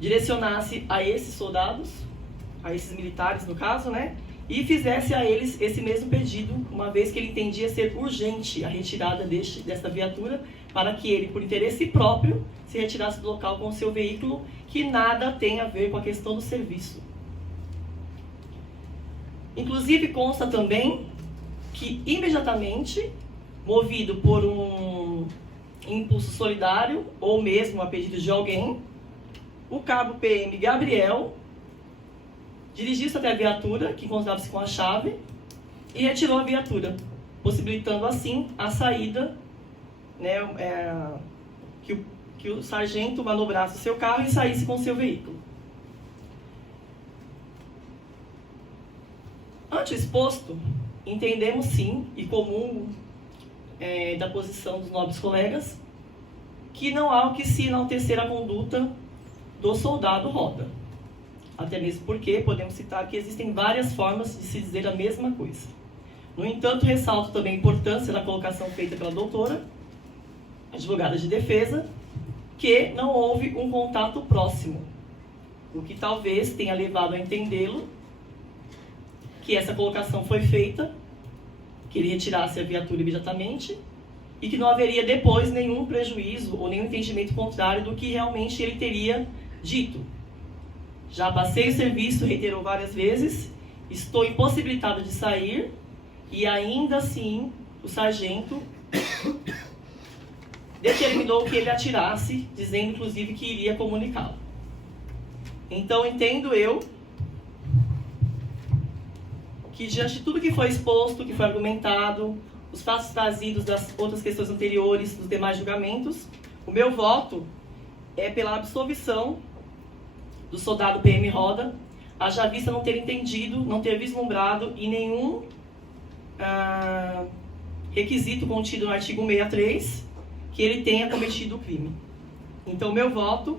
direcionasse a esses soldados, a esses militares no caso, né, e fizesse a eles esse mesmo pedido, uma vez que ele entendia ser urgente a retirada desta viatura, para que ele, por interesse próprio, se retirasse do local com o seu veículo, que nada tem a ver com a questão do serviço. Inclusive, consta também que, imediatamente, movido por um impulso solidário, ou mesmo a pedido de alguém, o cabo PM Gabriel dirigiu-se até a viatura, que encontrava-se com a chave, e retirou a viatura, possibilitando assim a saída, né, que o sargento manobrasse o seu carro e saísse com o seu veículo. Ante o exposto, entendemos sim, e comum da posição dos nobres colegas, que não há o que se enaltecer a conduta do soldado Roda. Até mesmo porque podemos citar que existem várias formas de se dizer a mesma coisa. No entanto, ressalto também a importância da colocação feita pela doutora, advogada de defesa, que não houve um contato próximo, o que talvez tenha levado a entendê-lo que essa colocação foi feita, que ele retirasse a viatura imediatamente, e que não haveria depois nenhum prejuízo ou nenhum entendimento contrário do que realmente ele teria dito. Já passei o serviço, reiterou várias vezes, estou impossibilitado de sair, e ainda assim o sargento determinou que ele atirasse, dizendo inclusive que iria comunicá-lo. Então entendo eu que, diante de tudo que foi exposto, que foi argumentado, os fatos trazidos das outras questões anteriores, dos demais julgamentos, o meu voto é pela absolvição do soldado PM Roda, haja vista não ter entendido, não ter vislumbrado em nenhum requisito contido no artigo 163 que ele tenha cometido o crime. Então, meu voto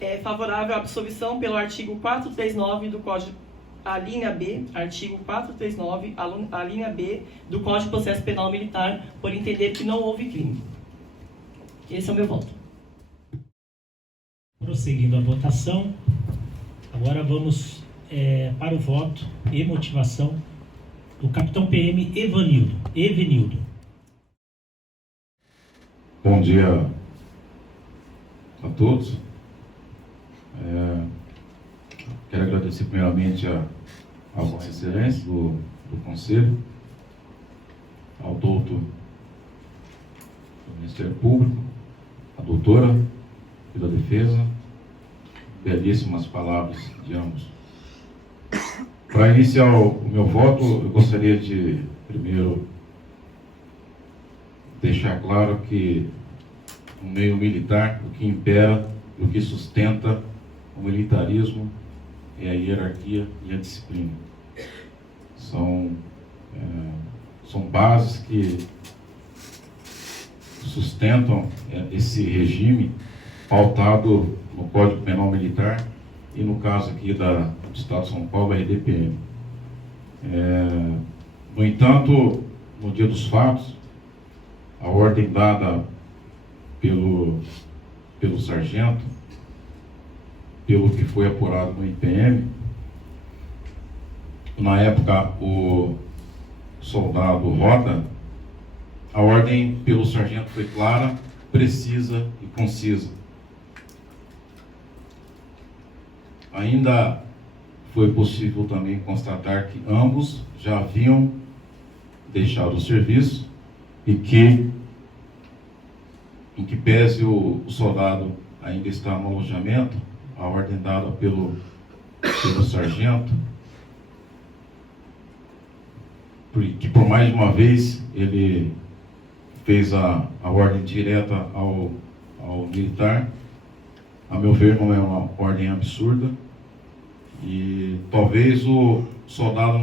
é favorável à absolvição pelo artigo 439 do Código, a linha B, artigo 439, a linha B do Código de Processo Penal Militar, por entender que não houve crime. Esse é o meu voto. Prosseguindo a votação, agora vamos para o voto e motivação do capitão PM Evanildo. Bom dia a todos. Quero agradecer primeiramente a Vossa Excelência do Conselho, ao doutor do Ministério Público, a doutora e da Defesa, belíssimas palavras de ambos. Para iniciar o meu voto, eu gostaria de, primeiro, deixar claro que no meio militar, o que impera, o que sustenta o militarismo é a hierarquia e a disciplina. São bases que sustentam esse regime pautado no Código Penal Militar e, no caso aqui do Estado de São Paulo, a RDPM. No entanto, no dia dos fatos, a ordem dada pelo sargento, pelo que foi apurado no IPM, na época o soldado Roda, a ordem pelo sargento foi clara, precisa e concisa. Ainda foi possível também constatar que ambos já haviam deixado o serviço e que, em que pese o soldado ainda está no alojamento, a ordem dada pelo sargento, que por mais de uma vez ele fez a ordem direta ao militar, a meu ver não é uma ordem absurda, e talvez o soldado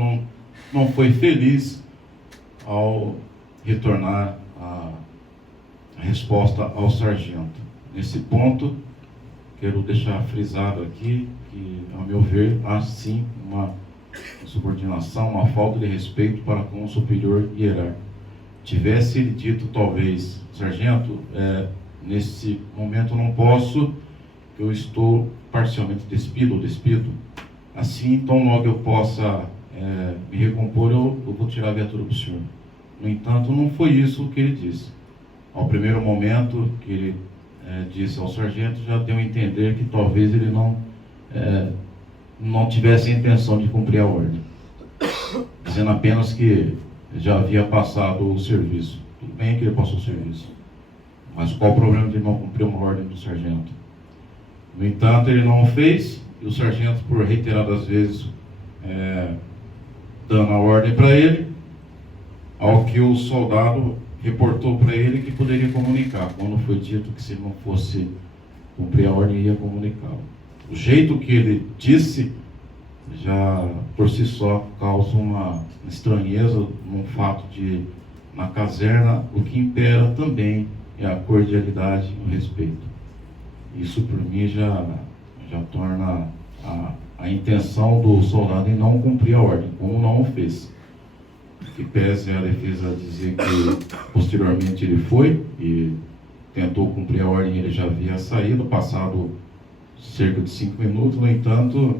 não foi feliz ao retornar a resposta ao sargento. Nesse ponto, quero deixar frisado aqui que, ao meu ver, há sim uma subordinação, uma falta de respeito para com o superior hierárquico. Tivesse ele dito, talvez, sargento, nesse momento não posso, eu estou parcialmente despido. Assim, então, logo eu possa me recompor, eu vou tirar a viatura para o senhor. No entanto, não foi isso que ele disse. Ao primeiro momento que ele disse ao sargento, já deu a entender que talvez ele não tivesse a intenção de cumprir a ordem, dizendo apenas que já havia passado o serviço. Tudo bem que ele passou o serviço, mas qual o problema de não cumprir uma ordem do sargento? No entanto, ele não o fez, e o sargento, por reiteradas vezes, dando a ordem para ele, ao que o soldado reportou para ele que poderia comunicar, quando foi dito que, se ele não fosse cumprir a ordem, ia comunicá-lo. O jeito que ele disse já por si só causa uma estranheza no fato de, na caserna, o que impera também é a cordialidade e o respeito. Isso, por mim, já torna a intenção do soldado em não cumprir a ordem, como não o fez. Que pese a defesa dizer que posteriormente ele foi e tentou cumprir a ordem, ele já havia saído, passado cerca de 5 minutos, no entanto,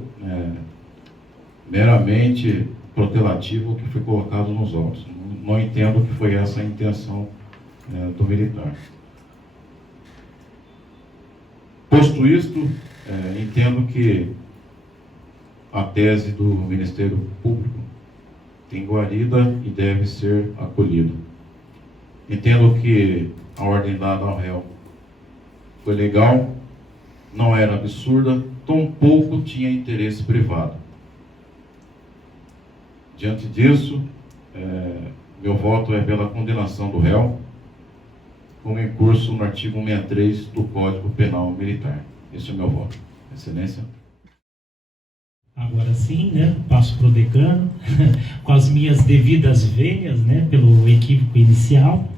meramente protelativo o que foi colocado nos autos. Não entendo que foi essa a intenção do militar. Posto isto, entendo que a tese do Ministério Público tem guarida e deve ser acolhida. Entendo que a ordem dada ao réu foi legal, não era absurda, tampouco tinha interesse privado. Diante disso, meu voto é pela condenação do réu, como em curso no artigo 163 do Código Penal Militar. Esse é o meu voto. Excelência. Agora sim, né, passo para o decano, com as minhas devidas vênias, né, pelo equívoco inicial,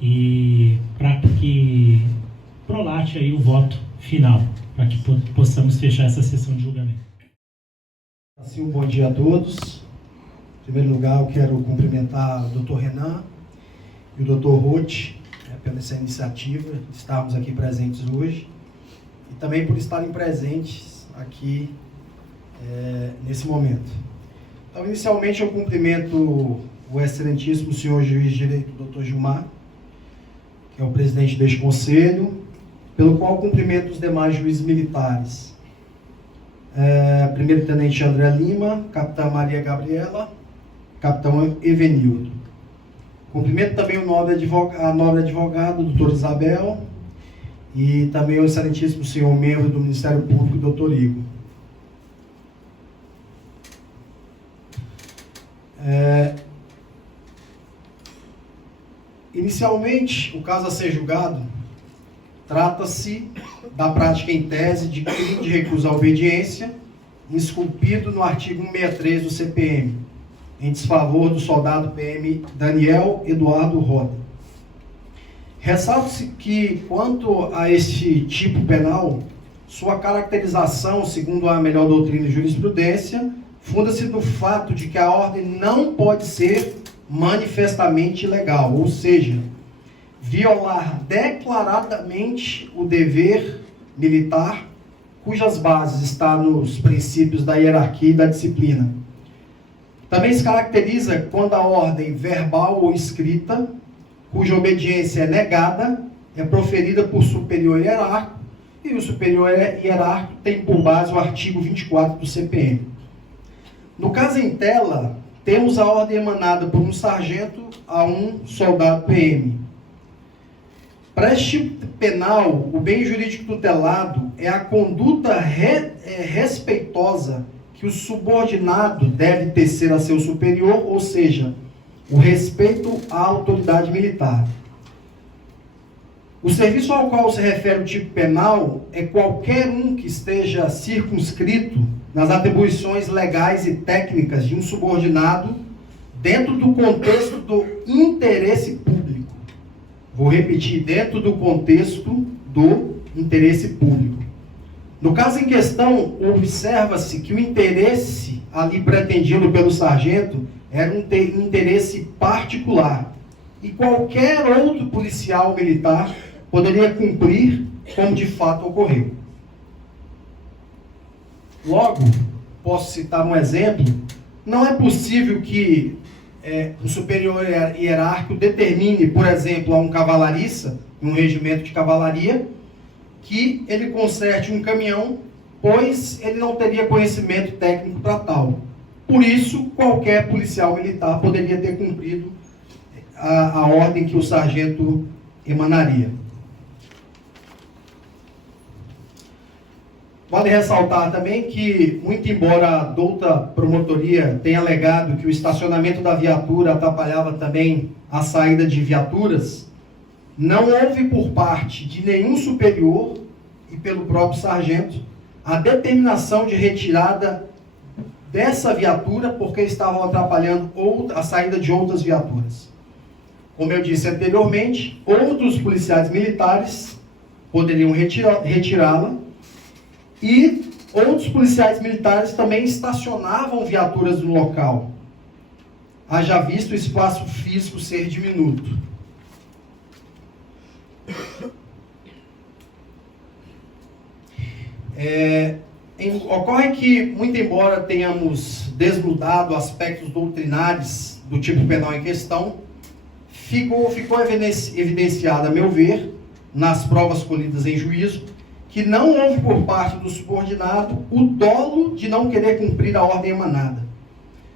e para que prolate aí o voto final, para que possamos fechar essa sessão de julgamento. Assim, um bom dia a todos. Em primeiro lugar, eu quero cumprimentar o Dr. Renan e o Dr. Roth pela essa iniciativa de estarmos aqui presentes hoje e também por estarem presentes aqui nesse momento. Então, inicialmente, eu cumprimento o excelentíssimo senhor juiz de direito, Dr. Gilmar, que é o presidente deste conselho, pelo qual cumprimento os demais juízes militares. Primeiro-tenente André Lima, capitã Maria Gabriela, capitão Evenildo. Cumprimento também a nobre advogada, doutora Isabel, e também o excelentíssimo senhor membro do Ministério Público, doutor Igor. Inicialmente, o caso a ser julgado trata-se da prática em tese de crime de recusa à obediência, esculpido no artigo 163 do CPM, em desfavor do soldado PM Daniel Eduardo Roda. Ressalta-se que, quanto a este tipo penal, sua caracterização, segundo a melhor doutrina e jurisprudência, funda-se no fato de que a ordem não pode ser manifestamente ilegal, ou seja, violar declaradamente o dever militar, cujas bases estão nos princípios da hierarquia e da disciplina. Também se caracteriza quando a ordem verbal ou escrita, cuja obediência é negada, é proferida por superior hierárquico, e o superior hierárquico tem por base o artigo 24 do CPM. No caso em tela, temos a ordem emanada por um sargento a um soldado PM. Para este tipo penal, o bem jurídico tutelado é a conduta respeitosa que o subordinado deve tecer a seu superior, ou seja, o respeito à autoridade militar. O serviço ao qual se refere o tipo penal é qualquer um que esteja circunscrito nas atribuições legais e técnicas de um subordinado dentro do contexto do interesse público. Vou repetir, dentro do contexto do interesse público. No caso em questão, observa-se que o interesse ali pretendido pelo sargento era um interesse particular e qualquer outro policial militar poderia cumprir como de fato ocorreu. Logo, posso citar um exemplo, não é possível que um superior hierárquico determine, por exemplo, a um cavalarista, um regimento de cavalaria, que ele conserte um caminhão, pois ele não teria conhecimento técnico para tal. Por isso, qualquer policial militar poderia ter cumprido a ordem que o sargento emanaria. Vale ressaltar também que, muito embora a douta promotoria tenha alegado que o estacionamento da viatura atrapalhava também a saída de viaturas, não houve por parte de nenhum superior e pelo próprio sargento a determinação de retirada dessa viatura porque estavam atrapalhando a saída de outras viaturas. Como eu disse anteriormente, outros policiais militares poderiam retirá-la e outros policiais militares também estacionavam viaturas no local, haja visto o espaço físico ser diminuto. Ocorre que, muito embora tenhamos desnudado aspectos doutrinários do tipo penal em questão, ficou evidenciado, a meu ver, nas provas colhidas em juízo, que não houve por parte do subordinado o dolo de não querer cumprir a ordem emanada.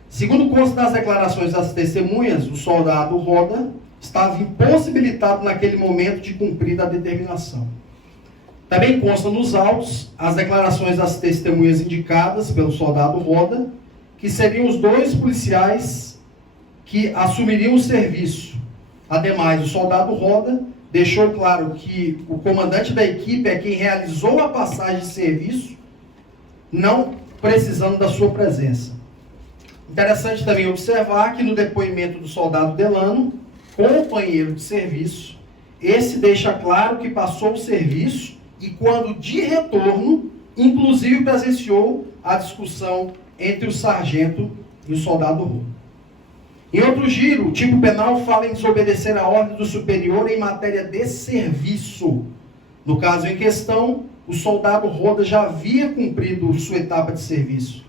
Segundo consta das declarações das testemunhas, o soldado Roda estava impossibilitado naquele momento de cumprir a determinação. Também consta nos autos as declarações das testemunhas indicadas pelo soldado Roda, que seriam os 2 policiais que assumiriam o serviço. Ademais, o soldado Roda deixou claro que o comandante da equipe é quem realizou a passagem de serviço, não precisando da sua presença. Interessante também observar que no depoimento do soldado Delano, companheiro de serviço, esse deixa claro que passou o serviço e quando de retorno, inclusive presenciou a discussão entre o sargento e o soldado Roda. Em outro giro, o tipo penal fala em desobedecer a ordem do superior em matéria de serviço. No caso em questão, o soldado Roda já havia cumprido sua etapa de serviço.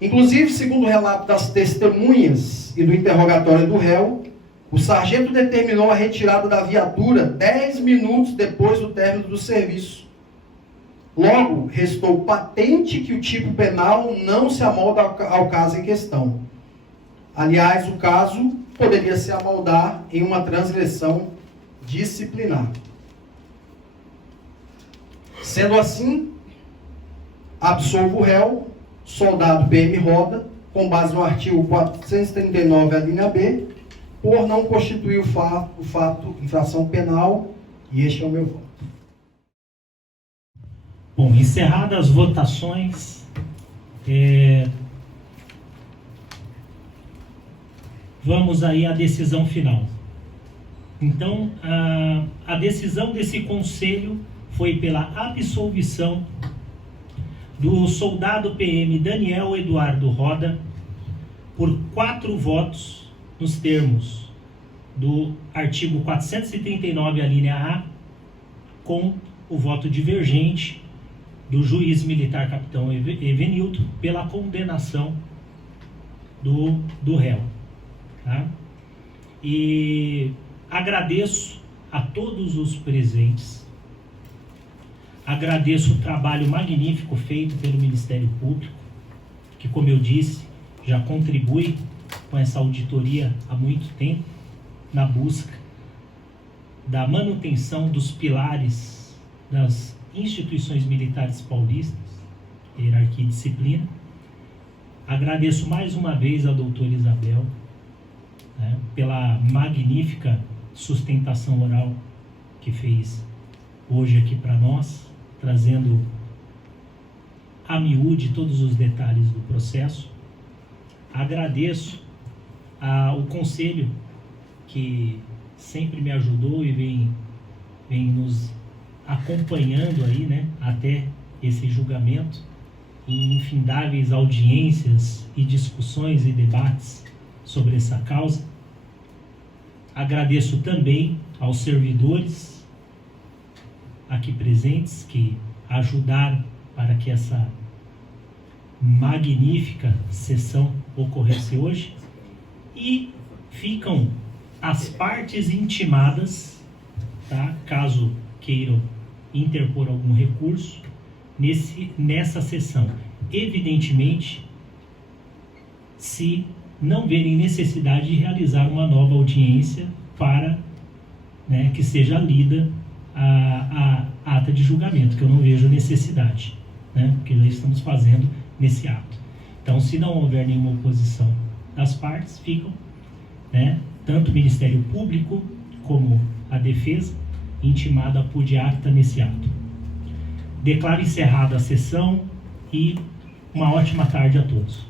Inclusive, segundo o relato das testemunhas e do interrogatório do réu, o sargento determinou a retirada da viatura 10 minutos depois do término do serviço. Logo, restou patente que o tipo penal não se amolda ao caso em questão. Aliás, o caso poderia se amoldar em uma transgressão disciplinar. Sendo assim, absolvo o réu, soldado PM Roda, com base no artigo 439, a linha B, por não constituir o fato infração penal, e este é o meu voto. Bom, encerradas as votações, vamos aí à decisão final. Então, a decisão desse conselho foi pela absolvição do soldado PM Daniel Eduardo Roda por 4 votos nos termos do artigo 439, a linha A, com o voto divergente do juiz militar capitão Evenilton pela condenação do réu. Tá? E agradeço a todos os presentes, agradeço o trabalho magnífico feito pelo Ministério Público, que, como eu disse, já contribui com essa auditoria há muito tempo, na busca da manutenção dos pilares das instituições militares paulistas, hierarquia e disciplina. Agradeço mais uma vez à doutora Isabel, né, pela magnífica sustentação oral que fez hoje aqui para nós, trazendo a miúde todos os detalhes do processo. Agradeço ao conselho que sempre me ajudou e vem nos acompanhando aí, né, até esse julgamento, em infindáveis audiências e discussões e debates sobre essa causa. Agradeço também aos servidores aqui presentes que ajudaram para que essa magnífica sessão ocorresse hoje, e ficam as partes intimadas, tá? Caso queiram interpor algum recurso nessa sessão. Evidentemente, se não verem necessidade de realizar uma nova audiência para, né, que seja lida a ata de julgamento, que eu não vejo necessidade, né, porque já estamos fazendo nesse ato. Então, se não houver nenhuma oposição das partes, ficam, né, tanto o Ministério Público como a defesa intimada a pudi acta nesse ato. Declaro encerrada a sessão e uma ótima tarde a todos.